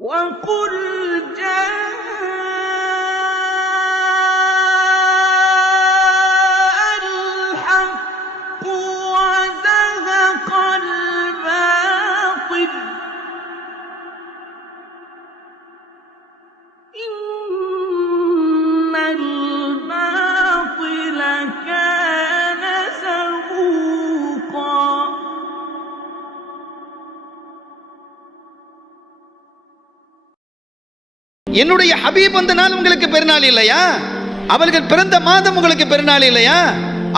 وقل جاء الحق وزهق الباطل إن الباطل كان زهوقا. என்னுடைய ஹபீப் வந்த நாள் உங்களுக்கு பெருநாள் இல்லையா? அவர்கள் பிறந்த மாதம் உங்களுக்கு பெருநாள் இல்லையா?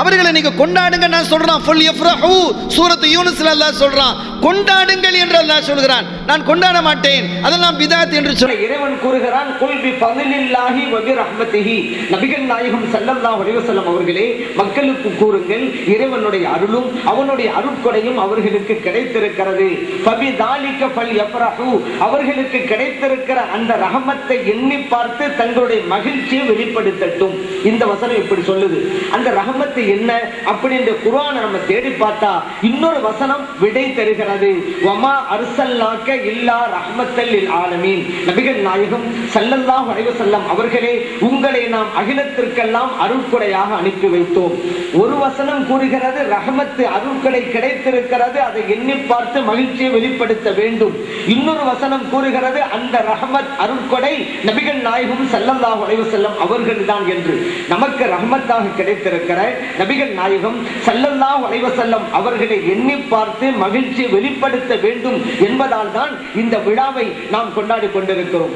அவர்களை நீங்க கொண்டாடுங்க. நான் சொல்றான் ஃபுல் யஃப்ரஹு, சூரத்து யூனுஸ்ல அல்லாஹ் சொல்றான் கொண்டாடுங்கள் என்று அல்லாஹ் சொல்கிறான். நான் கொண்டாட மாட்டேன், அதெல்லாம் பிதாத் என்று சொல்ல இறைவன் கூறுகிறான் குல் பி ஃபضலில்லாஹி வ பி ரஹ்மத்திஹி. நபிகள் நாயகம் ஸல்லல்லாஹு அலைஹி வஸல்லம் அவர்களே, மக்களுக்கு கூறுங்கள் இறைவனுடைய அருளும் அவனுடைய அருட்கொடையும் அவர்களுக்கு கிடைத்திருக்கிறது. ஃபபி தாலிக ஃபல்யஃப்ரஹு, அவர்களுக்கு கிடைத்திருக்கிற அந்த ரஹமத்தை எண்ணி பார்த்து தங்களுடைய மகிழ்ச்சியை வெளிப்படுத்தட்டும். இந்த வசனம் இப்படி சொல்லுது. அந்த ரஹமத் என்ன அப்படின்ற குர்ஆனை நம்ம தேடி பார்த்தா இன்னொரு வசனம் விடை தருகிறது. வமா அர்சல்னாக இல்லா ரஹ்மத்தல் லில் ஆலமீன். நபிகள் நாயகம் ஸல்லல்லாஹு அலைஹி வஸல்லம் அவர்களே, உங்களை நாம் அகிலத்திற்கெல்லாம் அருட்கொடையாக அனுப்பி வைத்தோம். ஒரு வசனம் கூறுகிறது ரஹமத்து அருட்கொடை கிடைத்திருக்கிறது, அதை எண்ணி பார்த்து மகிழ்ச்சியை வெளிப்படுத்த வேண்டும். இன்னொரு வசனம் கூறுகிறது அந்த ரஹமத் அருட்கொடை நபிகள் நாயகம் ஸல்லல்லாஹு அலைஹி வஸல்லம் அவர்கள்தான் என்று. நமக்கு ரஹமத்தாக கிடைத்திருக்கிற நபிகள் நாயகம் ஸல்லல்லாஹு அலைஹி வஸல்லம் அவர்களை எண்ணி பார்த்து மகிழ்ச்சியை வெளிப்படுத்த வேண்டும் என்பதால் தான் இந்த விழாவை நாம் கொண்டாடி கொண்டிருக்கிறோம்.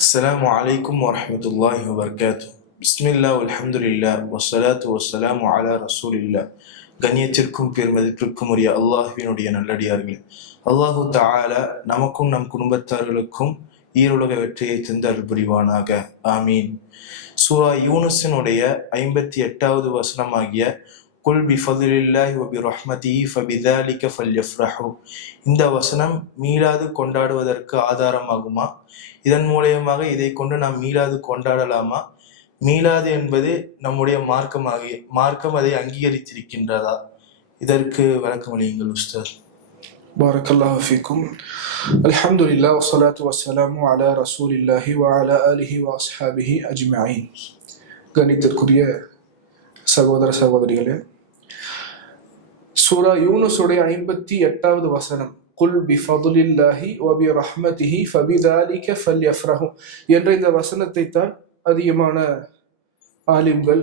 அஸ்ஸலாமு அலைக்கும் வரஹ்மத்துல்லாஹி வபரகாத்துஹு. பிஸ்மில்லாஹ் வல்ஹம்துலில்லாஹ் வஸ்ஸலாத்து வஸ்ஸலாமு அலா ரசூலில்லாஹ். கண்ணியத்திற்கும் பெருமதிப்பிற்கும் உரிய அல்லாஹ்வினுடைய நல்லடியார்களே, அல்லாஹு தஆலா நமக்கும் நம் குடும்பத்தார்களுக்கும் ஈருலக வெற்றியை தந்து அருள் புரிவானாக. ஆமீன். சூரா யூனுஸினுடைய 58வது வசனமாகிய குல் பி ஃபضலில்லாஹி வ பி ரஹ்மத்திஹி ஃபபிதாலிக ஃபல்யஃப்ரஹு, இந்த வசனம் மீளாது கொண்டாடுவதற்கு ஆதாரமாகுமா? இதன் மூலயமாக இதை கொண்டு நாம் மீளாது கொண்டாடலாமா? மீளாது என்பது நம்முடைய மார்க்கம் அதை அங்கீகரித்திருக்கின்றதா? இதற்கு விளக்கம் அளியுங்கள் உஸ்தாத். பாரக்கல்லாஹு ஃபீக்கும். அல்ஹம்துலில்லாஹ் வஸ்ஸலாத்து வஸ்ஸலாமு அலா ரசூலில்லாஹி வ அலா ஆலிஹி வ அஸ்ஹாபிஹி அஜ்மஈன். கணிதத்திற்குரிய சகோதர சகோதரிகளே, சூரா யூனுஸுடைய 58வது வசனம் குல் பி ஃபضலில்லாஹி வ பி ரஹ்மத்திஹி ஃபபிதாலிக ஃபல்யஃப்ரஹு என்ற இந்த வசனத்தை தான் அதிகமான ஆலிம்கள்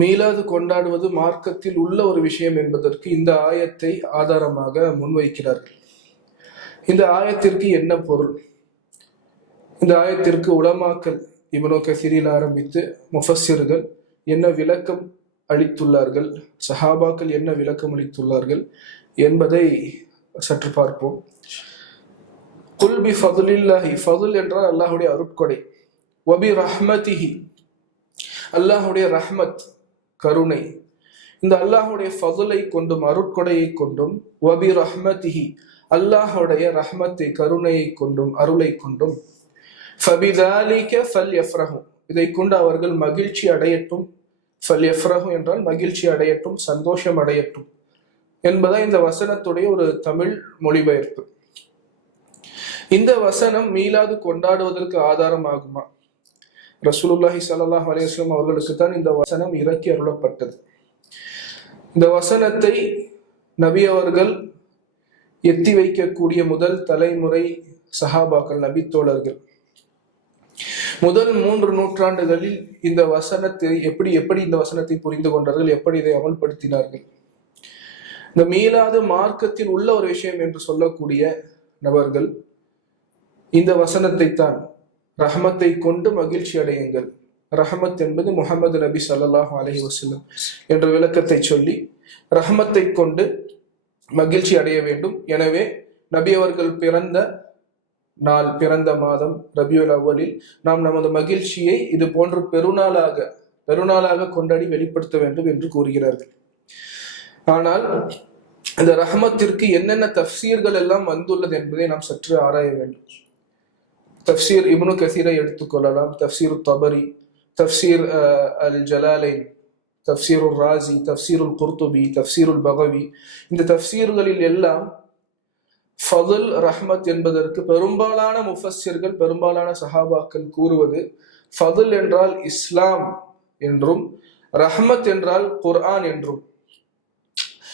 மீலாது கொண்டாடுவது மார்க்கத்தில் உள்ள ஒரு விஷயம் என்பதற்கு இந்த ஆயத்தை ஆதாரமாக முன்வைக்கிறார்கள். இந்த ஆயத்திற்கு என்ன பொருள்? இந்த ஆயத்திற்கு உலமாக்கள் இப்னு கஸீரில் ஆரம்பித்து முஃபஸ்ஸிர்கள் என்ன விளக்கம் அளித்துள்ளார்கள், சஹாபாக்கள் என்ன விளக்கம் அளித்துள்ளார்கள் என்பதை சற்று பார்ப்போம். குல் பி ஃபضலில்லாஹி, ஃபضல் என்றால் அல்லாஹ்வுடைய அருட்கொடை, வபி ரஹ்மத்திஹி அல்லாஹ்வுடைய ரஹ்மத் கருணை. இந்த அல்லாஹ்வுடைய ஃபضலை கொண்டும் அருட்கொடையை கொண்டும், வபி ரஹ்மத்திஹி அல்லாஹ்வுடைய ரஹ்மத்தை கருணையை கொண்டும் அருளை கொண்டும், ஃபபிதாலிக ஃபல்யஃப்ரஹு இதை கொண்டு அவர்கள் மகிழ்ச்சி அடையட்டும். ஃபல்யஃப்ரஹு என்றால் மகிழ்ச்சி அடையட்டும், சந்தோஷம் அடையட்டும் என்பதை இந்த வசனத்துடைய ஒரு தமிழ் மொழிபெயர்ப்பு. இந்த வசனம் மீலாது கொண்டாடுவதற்கு ஆதாரமாகுமா? ரசூலுல்லாஹி ஸல்லல்லாஹு அலைஹி வஸல்லம் அவர்களுக்கு தான் இந்த வசனம் இறக்கி அருளப்பட்டது. இந்த வசனத்தை நபி அவர்கள் எத்தி வைக்கக்கூடிய முதல் தலைமுறை சஹாபாக்கள், நபி தோழர்கள். முதல் 3 நூற்றாண்டுகளில் இந்த வசனத்தை எப்படி இந்த வசனத்தை புரிந்து கொண்டார்கள், எப்படி இதை அமல்படுத்தினார்கள்? இந்த மீலாது மார்க்கத்தில் உள்ள ஒரு விஷயம் என்று சொல்லக்கூடிய நபர்கள் இந்த வசனத்தை தான் ரஹமத்தை கொண்டு மகிழ்ச்சி அடையுங்கள், ரஹமத் என்பது முஹம்மது நபி ஸல்லல்லாஹு அலைஹி வஸல்லம் என்ற விளக்கத்தை சொல்லி ரஹமத்தை கொண்டு மகிழ்ச்சி அடைய வேண்டும். எனவே நபி அவர்கள் பிறந்த நாள், பிறந்த மாதம் ரபியுல் அவ்வலில் நாம் நமது மகிழ்ச்சியை இது போன்று பெருநாளாக கொண்டாடி வெளிப்படுத்த வேண்டும் என்று கூறுகிறார்கள். ஆனால் இந்த ரஹமத்திற்கு என்னென்ன தஃப்சீர்கள் எல்லாம் வந்துள்ளது என்பதை நாம் சற்று ஆராய வேண்டும். தஃப்சீர் இப்னு கஸீரை எடுத்துக்கொள்ளலாம், தஃப்சீர் தபரி, தஃப்சீர் அல் ஜலாலைன், தஃப்சீருல் ராசி, தஃப்சீருல் குர்துபி, தஃப்சீருல் பகவி. இந்த தஃப்சீர்களில் எல்லாம் ஃபதுல் ரஹ்மத் என்பதற்கு பெரும்பாலான முஃபஸ்ஸிர்கள், பெரும்பாலான சஹாபாக்கள் கூறுவது ஃபதுல் என்றால் இஸ்லாம் என்றும் ரஹ்மத் என்றால் குர்ஆன் என்றும்.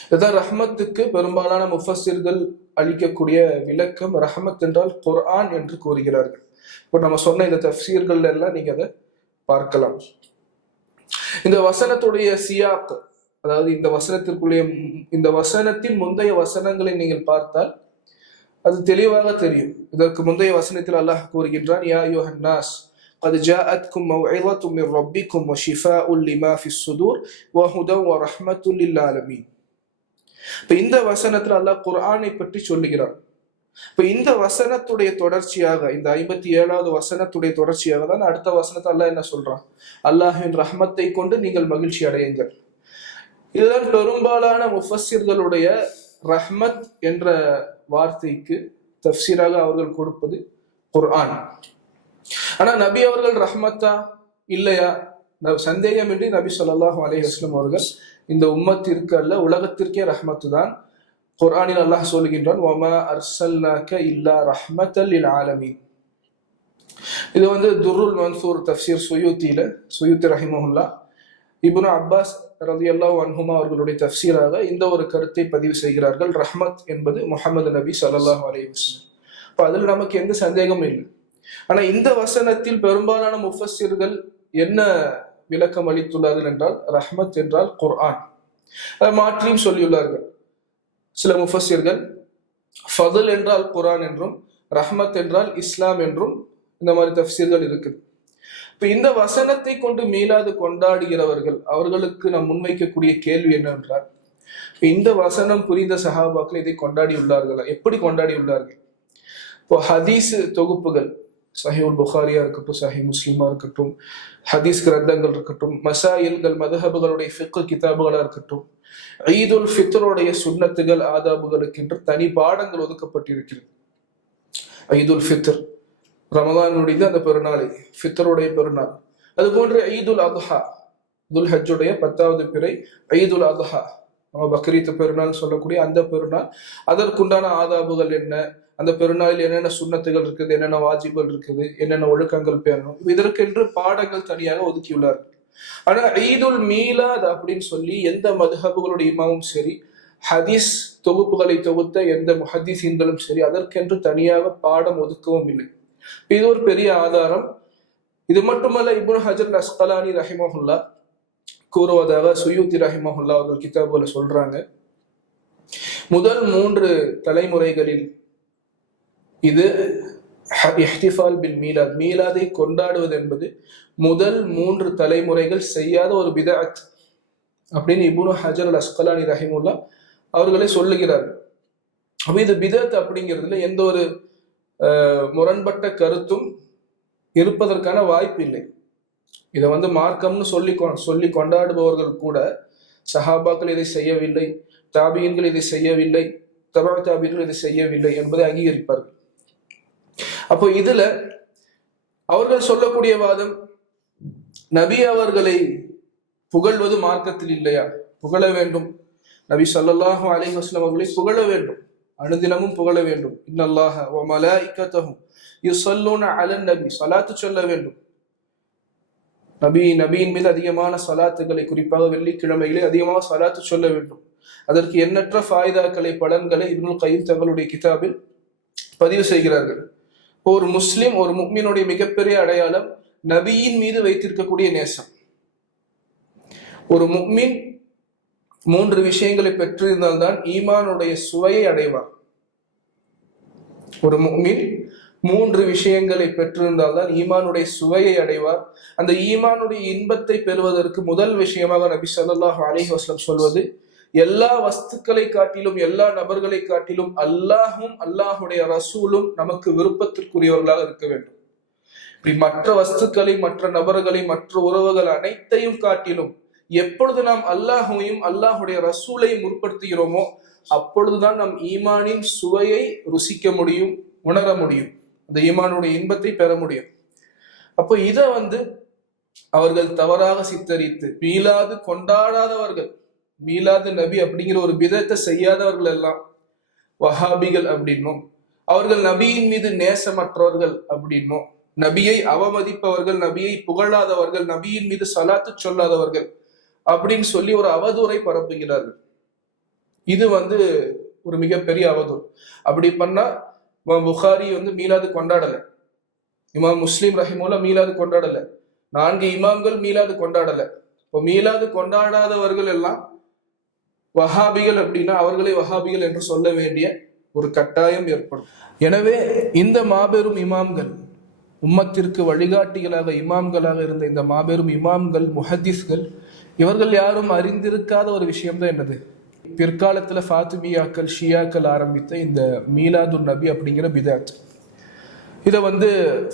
இதுதான் ரஹ்மத்துக்கு பெரும்பாலான முஃபஸ்ஸிர்கள் அளிக்கக்கூடிய விளக்கம். ரஹ்மத் என்றால் குர்ஆன் என்று கூறுகிறார்கள். இப்போ நம்ம சொன்ன இந்த தஃப்சீர்கள் எல்லாம் நீங்க அதை பார்க்கலாம். இந்த வசனத்துடைய சியாக், அதாவது இந்த வசனத்திற்குள்ளே இந்த வசனத்தின் முந்தைய வசனங்களை நீங்கள் பார்த்தால் அது தெளிவாக தெரியும். இதற்கு முந்தைய வசனத்தில் அல்லாஹ் கூறுகின்றான், யா அய்யுஹன் நாஸ் قد جاءتكم موعظة من ربكم وشفاء لما في الصدور وهدى ورحمة للعالمين. இப்ப இந்த வசனத்துல அல்லாஹ் குர்ஆனை பற்றி சொல்லுகிறார். இப்ப இந்த வசனத்துடைய தொடர்ச்சியாக, இந்த 57வது வசனத்துடைய தொடர்ச்சியாக தான் அடுத்த வசனத்தை அல்லாஹ் என்ன சொல்றான், அல்லாஹ்வின் ரஹ்மத்தை கொண்டு நீங்கள் மகிழ்ச்சி அடையுங்கள். இதுதான் பெரும்பாலான முஃபஸ்ஸிர்களுடைய ரஹ்மத் என்ற வார்த்தைக்கு தஃப்சீராக அவர்கள் கொடுப்பது குர்ஆன். ஆனா நபி அவர்கள் ரஹ்மத்தா இல்லையா? சந்தேகமின்றி நபி ஸல்லல்லாஹு அலைஹி வஸல்லம் அவர்கள் இந்த உம்மத்திற்கு அல்ல உலகத்திற்கே ரஹ்மத்து தான். குர்ஆனில் அல்லாஹ் சொல்கின்றான், வமா அர்சல்னாக இல்லா ரஹ்மத்தல் லில் ஆலமீன். இது துர்ருல் மன்சூர் தஃப்சீர் சுயூத்தி ரஹிமஹுல்லா, இப்னு அப்பாஸ் ரலியல்லாஹு அன்ஹுமா அவர்களுடைய தஃப்சீராக இந்த ஒரு கருத்தை பதிவு செய்கிறார்கள். ரஹ்மத் என்பது முஹம்மது நபி ஸல்லல்லாஹு அலைஹி வஸல்லம். அப்ப அதில் நமக்கு எந்த சந்தேகமும் இல்லை. ஆனா இந்த வசனத்தில் பெரும்பாலான முஃபஸ்ஸிர்கள் என்ன விளக்கம் அளித்துள்ளார்கள் என்றால், ரஹ்மத் என்றால் குர்ஆன். அதை மாற்றியும் சொல்லியுள்ளார்கள். சில முஃபஸ்ஸிர்கள் ஃபதுல் என்றால் குர்ஆன் என்றும் ரஹ்மத் என்றால் இஸ்லாம் என்றும் இந்த மாதிரி தஃப்சீர்கள் இருக்குது. இப்ப இந்த வசனத்தை கொண்டு மீலாது கொண்டாடுகிறவர்கள், அவர்களுக்கு நாம் முன்வைக்கக்கூடிய கேள்வி என்னவென்றால், இந்த வசனம் புரிந்த சஹாபாக்கள் இதை கொண்டாடி உள்ளார்களா? எப்படி கொண்டாடி உள்ளார்கள்? இப்போ ஹதீஸ் தொகுப்புகள், சஹீஹுல் புகாரியா இருக்கட்டும், சஹீஹ் முஸ்லிமா இருக்கட்டும், ஹதீஸ் கிரந்தங்கள் இருக்கட்டும், மசாயில்கள் மதுஹபுகளுடைய ஃபிக்ஹ் கிதாபுகளா இருக்கட்டும், ஈதுல் ஃபித்ருடைய சுன்னத்துகள் ஆதாபுகளுக்கு என்று தனி பாடங்கள் ஒதுக்கப்பட்டிருக்கிறது. ஈதுல் ஃபித்ர் ரமதான் முடிந்து அந்த பெருநாளை, ஃபித்ருடைய பெருநாள். அது போன்று ஈதுல் அத்ஹா, துல் ஹஜ்ஜுடைய 10வது பிறை ஈதுல் அத்ஹா, பக்ரீத் பெருநாள் சொல்லக்கூடிய அந்த பெருநாள், அதற்குண்டான ஆதாபுகள் என்ன, அந்த பெருநாளில் என்னென்ன சுன்னத்துகள் இருக்குது, என்னென்ன வாஜிபுகள் இருக்குது, என்னென்ன ஒழுக்கங்கள் பேரணும், இதற்கென்று பாடங்கள் தனியாக ஒதுக்கியுள்ளார்கள். ஆனா ஈதுல் மீலாத் அப்படின்னு சொல்லி எந்த மதுஹபுகளுடைய இமாமும் சரி, ஹதீஸ் தொகுப்புகளை தொகுத்த எந்த முஹத்திஸீன்களும் சரி, அதற்கென்று தனியாக பாடம் ஒதுக்கவும் இல்லை. இது ஒரு பெரிய ஆதாரம். இது மட்டுமல்ல, இப்னு ஹஜர் அஸ்கலானி ரஹிமஹுல்லா கூறுவதாக சுயூத்தி ரஹிமஹுல்லா அவர்கள் கிதாபுல சொல்றாங்க, முதல் 3 தலைமுறைகளில் இது இஹ்திஃபால் பில் மீலாத், மீலாதை கொண்டாடுவது என்பது முதல் 3 தலைமுறைகள் செய்யாத ஒரு பிதஅத் அப்படின்னு இப்னு ஹஜர் அஸ்கலானி ரஹிமஹுல்லா அவர்களே சொல்லுகிறார்கள். அப்ப இது பிதஅத் அப்படிங்கிறதுல எந்த ஒரு முரண்பட்ட கருத்தும் இருப்பதற்கான வாய்ப்பு இல்லை. இதை மார்க்கம்னு சொல்லி கொண்டாடுபவர்கள் கூட சஹாபாக்கள் இதை செய்யவில்லை, தாபியன்கள் இதை செய்யவில்லை, தபா தாபியன்கள் இதை செய்யவில்லை என்பதை அங்கீகரிப்பார்கள். அப்போ இதுல அவர்கள் சொல்லக்கூடிய வாதம், நபி அவர்களை புகழ்வது மார்க்கத்தில் இல்லையா? புகழ வேண்டும். நபி ஸல்லல்லாஹு அலைஹி வஸல்லம் அவர்களை புகழ வேண்டும், அனுதினமும் புகழ வேண்டும். இன்னல்லாஹ வ மலாயிகத்தஹு யுஸல்லூன அலன் நபி, ஸலாத்து சொல்ல வேண்டும். நபியின் மீது அதிகமான ஸலாத்துகளை, குறிப்பாக வெள்ளிக்கிழமைகளை அதிகமாக ஸலாத்து சொல்ல வேண்டும். அதற்கு எண்ணற்ற ஃபாயிதாக்களை, பலன்களை இப்னுல் கய்யிம் தங்களுடைய கிதாபில் பதிவு செய்கிறார்கள். ஒரு முஸ்லிம், ஒரு முஃமினுடைய மிகப்பெரிய அடையாளம் நபியின் மீது வைத்திருக்கக்கூடிய நேசம். ஒரு முஃமின் 3 விஷயங்களை பெற்றிருந்தால்தான் ஈமானுடைய சுவையை அடைவார். ஒரு முஃமின் 3 விஷயங்களை பெற்றிருந்தால்தான் ஈமானுடைய சுவையை அடைவார். அந்த ஈமானுடைய இன்பத்தை பெறுவதற்கு முதல் விஷயமாக நபி ஸல்லல்லாஹு அலைஹி வஸல்லம் சொல்வது, எல்லா வஸ்துக்களை காட்டிலும், எல்லா நபர்களை காட்டிலும் அல்லாஹும் அல்லாஹுடைய ரசூலும் நமக்கு விருப்பத்திற்குரியவர்களாக இருக்க வேண்டும். இப்படி மற்ற வஸ்துக்களை, மற்ற நபர்களை, மற்ற உறவுகள் அனைத்தையும் காட்டிலும் எப்பொழுது நாம் அல்லாஹையும் அல்லாஹுடைய ரசூலையும் முற்படுத்துகிறோமோ அப்பொழுதுதான் நம் ஈமானின் சுவையை ருசிக்க முடியும், உணர முடியும், அந்த ஈமானுடைய இன்பத்தை பெற முடியும். அப்போ இதை அவர்கள் தவறாக சித்தரித்து மீலாது கொண்டாடாதவர்கள், மீலாது நபி அப்படிங்கிற ஒரு பிதத்தை செய்யாதவர்கள் எல்லாம் வஹாபிகள் அப்படின்னும், அவர்கள் நபியின் மீது நேசமற்றவர்கள் அப்படின்னும், நபியை அவமதிப்பவர்கள், நபியை புகழாதவர்கள், நபியின் மீது சலாத்து சொல்லாதவர்கள் அப்படின்னு சொல்லி ஒரு அவதூறை பரப்புகிறார்கள். இது ஒரு மிகப்பெரிய அவதூறு. அப்படி பண்ணா புகாரி மீலாது கொண்டாடல, இமாம் முஸ்லிம் ரஹிமுல்லா மீலாது கொண்டாடல, 4 இமாம்கள் மீலாது கொண்டாடல. இப்போ மீலாது கொண்டாடாதவர்கள் எல்லாம் வஹாபிகள் அப்படின்னா அவர்களை வஹாபிகள் என்று சொல்ல வேண்டிய ஒரு கட்டாயம் ஏற்படும். எனவே இந்த மாபெரும் இமாம்கள், உம்மத்திற்கு வழிகாட்டிகளாக இமாம்களாக இருந்த இந்த மாபெரும் இமாம்கள், முஹத்திஸ்கள், இவர்கள் யாரும் அறிந்திருக்காத ஒரு விஷயம்தான் என்னது, பிற்காலத்துல ஃபாத்திமியாக்கள், ஷியாக்கள் ஆரம்பித்த இந்த மீலாதுன் நபி அப்படிங்கிற பிதாத். இதை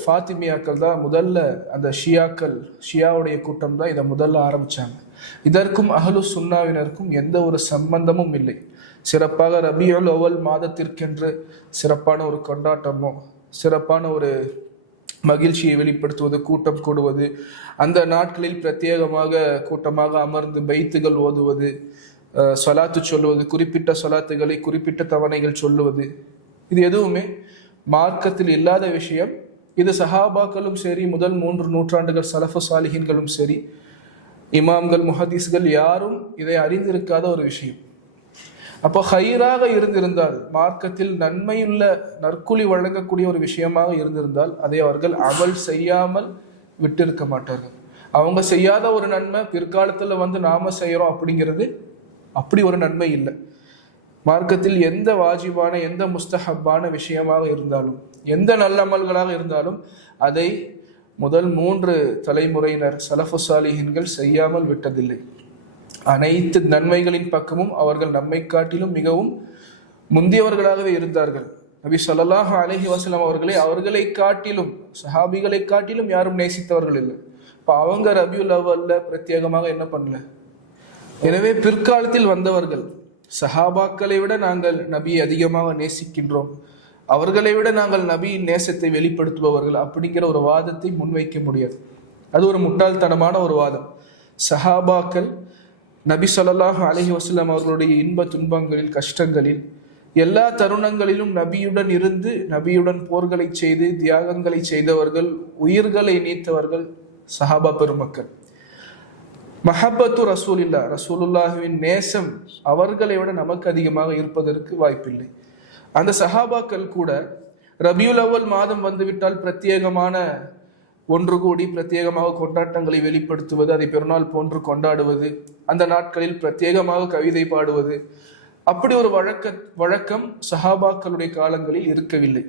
ஃபாத்திமியாக்கள் தான் முதல்ல, அந்த ஷியாவுடைய கூட்டம் தான் இதை முதல்ல ஆரம்பிச்சாங்க. இதற்கும் அஹ்லு சுன்னாவினருக்கும் எந்த ஒரு சம்பந்தமும் இல்லை. சிறப்பாக ரபியுல் அவ்வல் மாதத்திற்கென்று சிறப்பான ஒரு கொண்டாட்டமோ, சிறப்பான ஒரு மகிழ்ச்சியை வெளிப்படுத்துவது, கூட்டம் கூடுவது, அந்த நாட்களில் பிரத்யேகமாக கூட்டமாக அமர்ந்து பைத்துகள் ஓதுவது, சொலாத்து சொல்லுவது, குறிப்பிட்ட சொலாத்துகளை குறிப்பிட்ட தவணைகள் சொல்லுவது, இது எதுவுமே மார்க்கத்தில் இல்லாத விஷயம். இது சஹாபாக்களும் சரி, முதல் 3 நூற்றாண்டுகள் சலஃபு சாலிஹின்களும் சரி, இமாம்கள், முஹதீஸ்கள் யாரும் இதை அறிந்திருக்காத ஒரு விஷயம். அப்போ ஹைராக இருந்திருந்தால், மார்க்கத்தில் நன்மையுள்ள நற்குலி வழங்கக்கூடிய ஒரு விஷயமாக இருந்திருந்தால் அதை அவர்கள் அமல் செய்யாமல் விட்டிருக்க மாட்டார்கள். அவங்க செய்யாத ஒரு நன்மை பிற்காலத்துல நாம செய்யறோம் அப்படிங்கிறது அப்படி ஒரு நன்மை இல்லை. மார்க்கத்தில் எந்த வாஜிபான, எந்த முஸ்தஹப்பான விஷயமாக இருந்தாலும், எந்த நல்லமல்களாக இருந்தாலும் அதை முதல் 3 தலைமுறையினர் சலஃபு சாலிஹின்கள் செய்யாமல் விட்டதில்லை. அனைத்து நன்மைகளின் பக்கமும் அவர்கள் நம்மை காட்டிலும் மிகவும் முந்தியவர்களாகவே இருந்தார்கள். நபி ஸல்லல்லாஹு அலைஹி வஸல்லம் அவர்களை காட்டிலும், சஹாபிகளை காட்டிலும் யாரும் நேசித்தவர்கள் இல்லை. இப்போ அவங்க ரபியுல் அவ்வல்ல பிரத்யேகமாக என்ன பண்ணல. எனவே பிற்காலத்தில் வந்தவர்கள், சஹாபாக்களை விட நாங்கள் நபியை அதிகமாக நேசிக்கின்றோம், அவர்களை விட நாங்கள் நபியின் நேசத்தை வெளிப்படுத்துபவர்கள் அப்படிங்கிற ஒரு வாதத்தை முன்வைக்க முடியாது. அது ஒரு முட்டாள்தனமான ஒரு வாதம். சஹாபாக்கள் நபி ஸல்லல்லாஹு அலைஹி வஸல்லம் அவர்களுடைய இன்ப துன்பங்களில், கஷ்டங்களில், எல்லா தருணங்களிலும் நபியுடன் இருந்து, நபியுடன் போர்களை செய்து, தியாகங்களை செய்தவர்கள், உயிர்களை நீத்தவர்கள் சஹாபா பெருமக்கள். மஹப்பத்து ரசூலில்லா, ரசூலுல்லாஹுவின் நேசம் அவர்களை விட நமக்கு அதிகமாக இருப்பதற்கு வாய்ப்பில்லை. அந்த சஹாபாக்கள் கூட ரபியுல் அவ்வல் மாதம் வந்துவிட்டால் பிரத்யேகமான ஒன்று கூடி பிரத்யேகமாக கொண்டாட்டங்களை வெளிப்படுத்துவது, அதை பெருநாள் போன்று கொண்டாடுவது, அந்த நாட்களில் பிரத்யேகமாக கவிதை பாடுவது, அப்படி ஒரு வழக்கம் சஹாபாக்களுடைய காலங்களில் இருக்கவில்லை.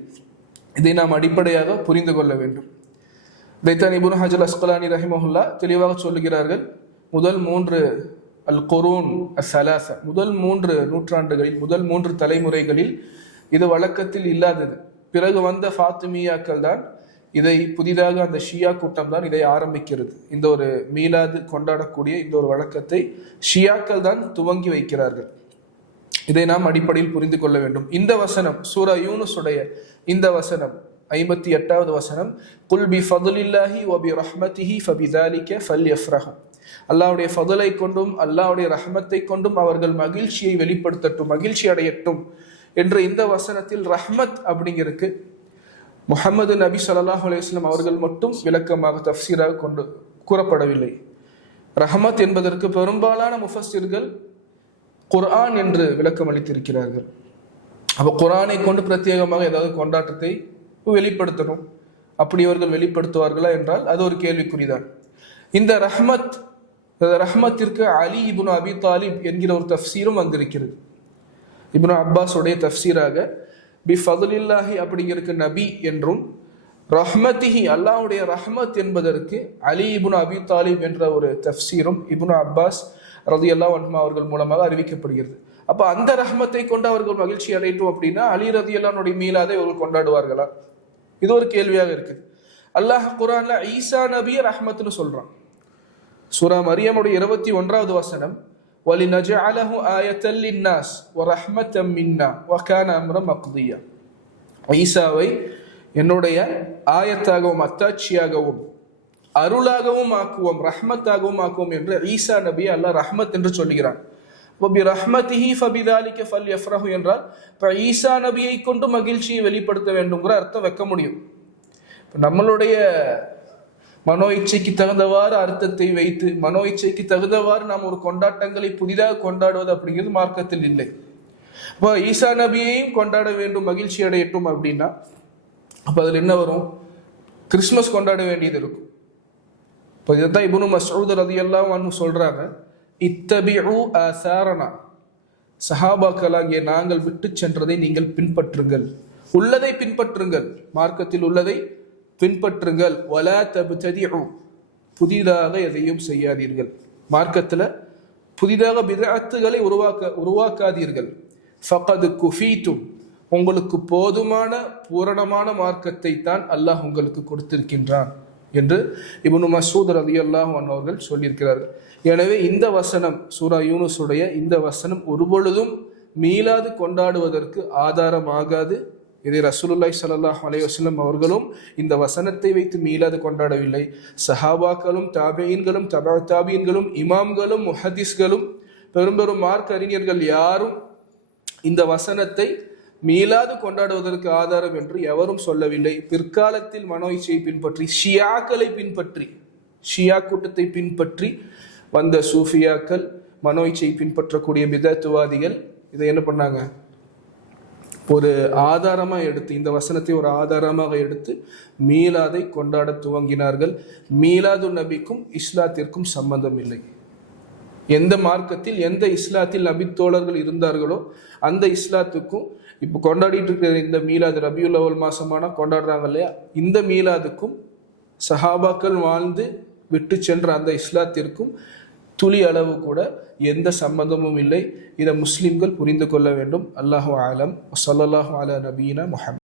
இதை நாம் அடிப்படையாக புரிந்து கொள்ள வேண்டும். இதைத்தான் இப்னு ஹஜர் அஸ்கலானி ரஹிமஹுல்லா தெளிவாக சொல்லுகிறார்கள். முதல் 3 அல் குரூன் அஸ்ஸலாஸ, முதல் 3 நூற்றாண்டுகளில், முதல் 3 தலைமுறைகளில் இது வழக்கத்தில் இல்லாதது. பிறகு வந்த ஃபாத்திமியாக்கள் தான் இதை புதிதாக, அந்த ஷியா கூட்டம் தான் இதை ஆரம்பிக்கிறது. இந்த ஒரு மீலாது கொண்டாடக்கூடிய இந்த ஒரு வழக்கத்தை ஷியாக்கள் தான் துவங்கி வைக்கிறார்கள். இதை நாம் அடிப்படையில் புரிந்து கொள்ள வேண்டும். இந்த வசனம் சூரா யூனுஸுடைய இந்த வசனம் 58வது வசனம், குல் பி ஃபதுலில்லாஹி வ பி ரஹ்மத்திஹி ஃபபிதாலிக ஃபல்யஃப்ரஹு, அல்லாஹ்வுடைய ஃபதுலை கொண்டும் அல்லாஹ்வுடைய ரஹ்மத்தை கொண்டும் அவர்கள் மகிழ்ச்சியை வெளிப்படுத்தட்டும், மகிழ்ச்சி அடையட்டும் என்ற இந்த வசனத்தில் ரஹ்மத் அப்படிங்கிறதுக்கு முஹம்மது நபி ஸல்லல்லாஹு அலைஹி வஸல்லம் அவர்கள் மட்டும் விளக்கமாக தஃப்சீராக கொண்டு கூறப்படவில்லை. ரஹ்மத் என்பதற்கு பெரும்பாலான முஃபஸ்ஸிர்கள் குர்ஆன் என்று விளக்கம் அளித்திருக்கிறார்கள். அப்போ குர்ஆனை கொண்டு பிரத்யேகமாக ஏதாவது கொண்டாட்டத்தை வெளிப்படுத்தணும், அப்படி அவர்கள் வெளிப்படுத்துவார்களா என்றால் அது ஒரு கேள்விக்குறிதான். இந்த ரஹ்மத்திற்கு அலி இப்னு அபி தாலிப் என்கிற ஒரு தஃப்சீரும் வந்திருக்கிறது. இப்னு அப்பாஸுடைய தஃப்சீராக பி ஃபதுலில்லாஹி அப்படிங்கிறதுக்கு நபி என்றும், ரஹ்மத்திஹி அல்லாஹ்வுடைய ரஹ்மத் என்பதற்கு அலி இப்னு அபி தாலிப் என்ற ஒரு தஃப்சீரும் இப்னு அப்பாஸ் ரலியல்லாஹு அன்ஹு அவர்கள் மூலமாக அறிவிக்கப்படுகிறது. அப்ப அந்த ரஹ்மத்தை கொண்டு அவர்கள் மகிழ்ச்சி அடையட்டும் அப்படின்னா அலி ரலியல்லாஹுடைய மீலாதை அவர்கள் கொண்டாடுவார்களா? இது ஒரு கேள்வியாக இருக்குது. அல்லாஹ் குர்ஆன்ல ஈசா நபியை ரஹ்மத்னு சொல்றான். சூரா மரியமுடைய 21வது வசனம், வலினஜஅலஹு ஆயத்தல் லின்னாஸ் வ ரஹ்மத்தம் மின்னா வ கான அம்ரன் மக்தியா, ஈசாவை என்னுடைய ஆயத்தாகவும் அத்தாட்சியாகவும் அருளாகவும் ஆக்குவோம், ரஹ்மத்தாகவும் ஆக்குவோம் என்று ஈசா நபியை அல்லாஹ் ரஹ்மத் என்று சொல்கிறான். வபி ரஹ்மதிஹி ஃபபிதாலிக ஃபல்யஃப்ரஹு என்றால் இப்போ ஈசா நபியை கொண்டு மகிழ்ச்சியை வெளிப்படுத்த வேண்டுங்கிற அர்த்தம் வைக்க முடியும். நம்மளுடைய மனோ இச்சைக்கு தகுந்தவாறு அர்த்தத்தை வைத்து மனோ இச்சைக்கு தகுந்தவாறு நாம் ஒரு கொண்டாட்டங்களை புதிதாக கொண்டாடுவது அப்படிங்கிறது மார்க்கத்தில் இல்லை. இப்போ ஈசா நபியையும் கொண்டாட வேண்டும், மகிழ்ச்சி அடையட்டும் அப்படின்னா அப்போ அதில் என்ன வரும்? கிறிஸ்மஸ் கொண்டாட வேண்டியது இருக்கும். இப்போ இதைத்தான் இப்னு மஸ்ஊத் ரலியல்லாஹு அன்ஹு சொல்றாங்க, இத்தபிஉ ஆசாரனா, சஹாபாக்களாகிய நாங்கள் விட்டு சென்றதை நீங்கள் பின்பற்றுங்கள், உள்ளதை பின்பற்றுங்கள், மார்க்கத்தில் உள்ளதை பின்பற்றுங்கள். வலா தப்ததிஉ, புதிதாக எதையும் செய்யாதீர்கள், மார்க்கத்தில் புதிதாக பிதஅத்துகளை உருவாக்காதீர்கள். ஃபகத் குஃபீதும், உங்களுக்கு போதுமான பூரணமான மார்க்கத்தை தான் அல்லாஹ் உங்களுக்கு கொடுத்திருக்கின்றான் என்று இப்னு மஸ்ஊத் ரலியல்லாஹு அன்ஹு அவர்கள் சொல்லியிருக்கிறார்கள். எனவே இந்த வசனம், சூரா யூனுஸுடைய இந்த வசனம் ஒருபொழுதும் மீலாது கொண்டாடுவதற்கு ஆதாரமாகாது. இதை ரசூலுல்லாஹி ஸல்லல்லாஹு அலைஹி வஸல்லம் அவர்களும் இந்த வசனத்தை வைத்து மீலாது கொண்டாடவில்லை. சஹாபாக்களும் தாபிஈன்களும் தபஅ தாபிஈன்களும் இமாம்களும் முஹத்திஸ்களும் பெரும் மார்க்க அறிஞர்கள் யாரும் இந்த வசனத்தை மீலாது கொண்டாடுவதற்கு ஆதாரம் என்று எவரும் சொல்லவில்லை. பிற்காலத்தில் மனோ இச்சையை பின்பற்றி ஷியாக்களை பின்பற்றி ஷியா கூட்டத்தை பின்பற்றி வந்த சூஃபியாக்கள், மனோ இச்சையை பின்பற்றக்கூடிய பிதஅத்துவாதிகள் இதை என்ன பண்ணாங்க? ஒரு ஆதாரமாக எடுத்து, இந்த வசனத்தை ஒரு ஆதாரமாக எடுத்து மீலாதை கொண்டாட துவங்கினார்கள். மீலாது நபிக்கும் இஸ்லாத்திற்கும் சம்பந்தம் இல்லை. எந்த மார்க்கத்தில் எந்த இஸ்லாத்தில் நபித்தோழர்கள் இருந்தார்களோ அந்த இஸ்லாத்துக்கும் இப்போ கொண்டாடிட்டு இருக்கிற இந்த மீலாது, ரபியுல் அவ்வல் மாசமானா கொண்டாடுறாங்க இல்லையா, இந்த மீலாதுக்கும் சஹாபாக்கள் வாழ்ந்து விட்டு சென்ற அந்த இஸ்லாத்திற்கும் துளி அளவு கூட எந்த சம்பந்தமும் இல்லை. இதை முஸ்லிம்கள் புரிந்து கொள்ள வேண்டும். அல்லாஹு ஆலம். ஸல்லல்லாஹு அலா நபியினா முஹம்மத்.